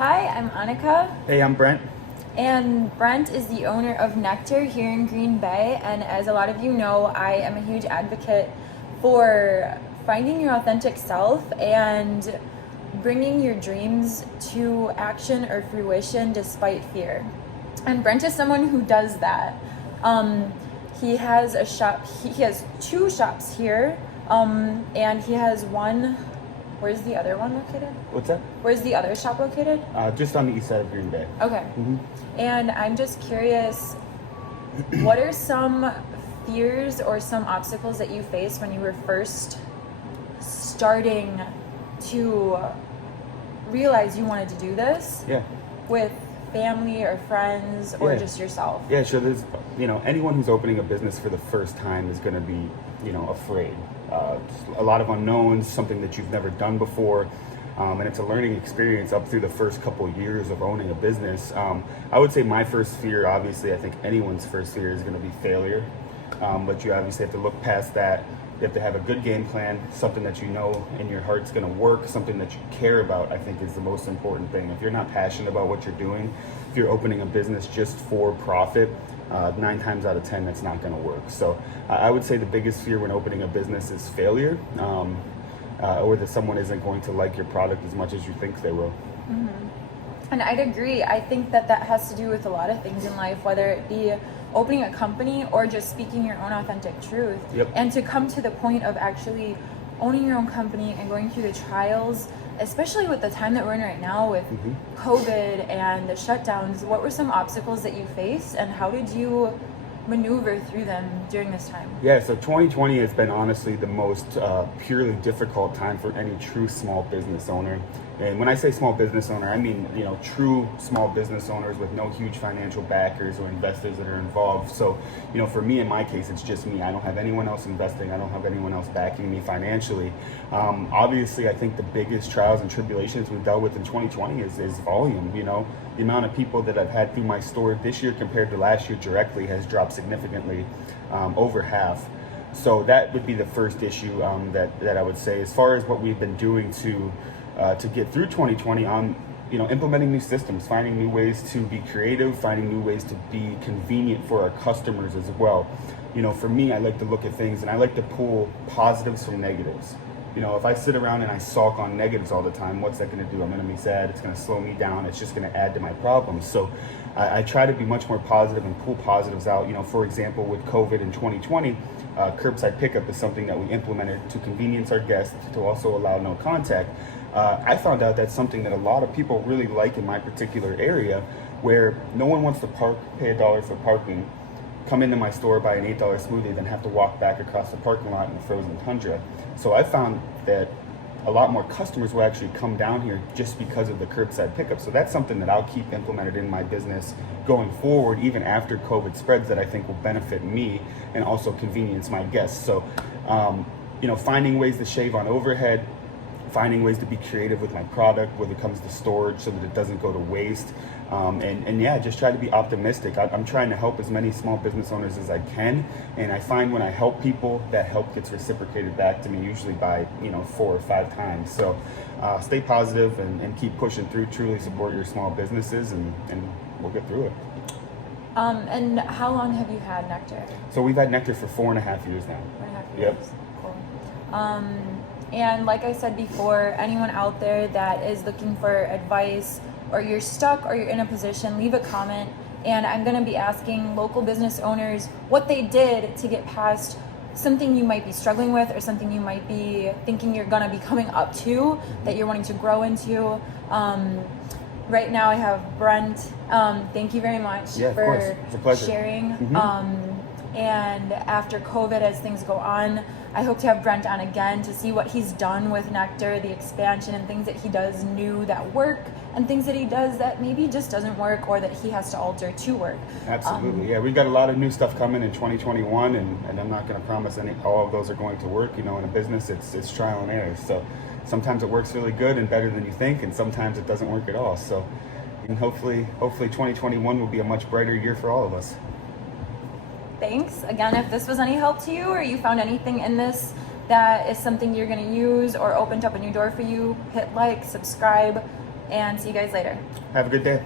Hi, I'm Annica. Hey, I'm Brent. And Brent is the owner of Nectar here in Green Bay. And as a lot of you know, I am a huge advocate for finding your authentic self and bringing your dreams to action or fruition despite fear. And Brent is someone who does that. He has a shop, he has two shops here, and he has one. Where's the other one located? What's that? Where's the other shop located? Just on the east side of Green Bay. Okay. Mm-hmm. And I'm just curious, what are some fears or some obstacles that you faced when you were first starting to realize you wanted to do this? Yeah. With family or friends or Yeah. just yourself? Yeah, sure. There's, anyone who's opening a business for the first time is going to be, afraid. A lot of unknowns, something that you've never done before. And it's a learning experience up through the first couple of years of owning a business. I would say my first fear, obviously, I think anyone's first fear is going to be failure. But you obviously have to look past that. You have to have a good game plan, something that you know in your heart's going to work, something that you care about, I think is the most important thing. If you're not passionate about what you're doing, if you're opening a business just for profit, 9 times out of 10, that's not going to work. So I would say the biggest fear when opening a business is failure, or that someone isn't going to like your product as much as you think they will. Mm-hmm. And I'd agree. I think that has to do with a lot of things in life, whether it be opening a company or just speaking your own authentic truth. Yep. And to come to the point of actually owning your own company and going through the trials, especially with the time that we're in right now with COVID and the shutdowns, what were some obstacles that you faced and how did you maneuver through them during this time? Yeah, so 2020 has been honestly the most purely difficult time for any true small business owner. And when I say small business owner, I mean, true small business owners with no huge financial backers or investors that are involved. So, for me, in my case, it's just me. I don't have anyone else investing. I don't have anyone else backing me financially. Obviously, I think the biggest trials and tribulations we've dealt with in 2020 is volume. The amount of people that I've had through my store this year compared to last year directly has dropped significantly, over half. So that would be the first issue that I would say. As far as what we've been doing to get through 2020, implementing new systems, finding new ways to be creative, finding new ways to be convenient for our customers as well. For me, I like to look at things and I like to pull positives from negatives. If I sit around and I sulk on negatives all the time, what's that going to do? I'm going to be sad. It's going to slow me down. It's just going to add to my problems. So I try to be much more positive and pull positives out. For example, with COVID in 2020, curbside pickup is something that we implemented to convenience our guests, to also allow no contact. I found out that's something that a lot of people really like in my particular area, where no one wants to pay $1 for parking, come into my store, buy an $8 smoothie, then have to walk back across the parking lot in the frozen tundra. So I found that a lot more customers will actually come down here just because of the curbside pickup. So that's something that I'll keep implemented in my business going forward, even after COVID spreads, that I think will benefit me and also convenience my guests. So, finding ways to shave on overhead, finding ways to be creative with my product when it comes to storage so that it doesn't go to waste. Just try to be optimistic. I'm trying to help as many small business owners as I can. And I find when I help people, that help gets reciprocated back to me, usually by, 4 or 5 times. So stay positive and keep pushing through, truly support your small businesses and we'll get through it. And how long have you had Nectar? So we've had Nectar for 4.5 years now. 4.5 years. Yep. Cool. And like I said before, anyone out there that is looking for advice or you're stuck or you're in a position, leave a comment. And I'm going to be asking local business owners what they did to get past something you might be struggling with or something you might be thinking you're going to be coming up to that you're wanting to grow into. Right now I have Brent. Thank you very much for sharing. And after COVID, as things go on, I hope to have Brent on again to see what he's done with Nectar, the expansion and things that he does new that work and things that he does that maybe just doesn't work or that he has to alter to work. Absolutely. We've got a lot of new stuff coming in 2021 and I'm not going to promise all of those are going to work. In a business, it's trial and error. So sometimes it works really good and better than you think, and sometimes it doesn't work at all. So and hopefully 2021 will be a much brighter year for all of us. Thanks. Again, if this was any help to you or you found anything in this that is something you're going to use or opened up a new door for you, hit like, subscribe, and see you guys later. Have a good day.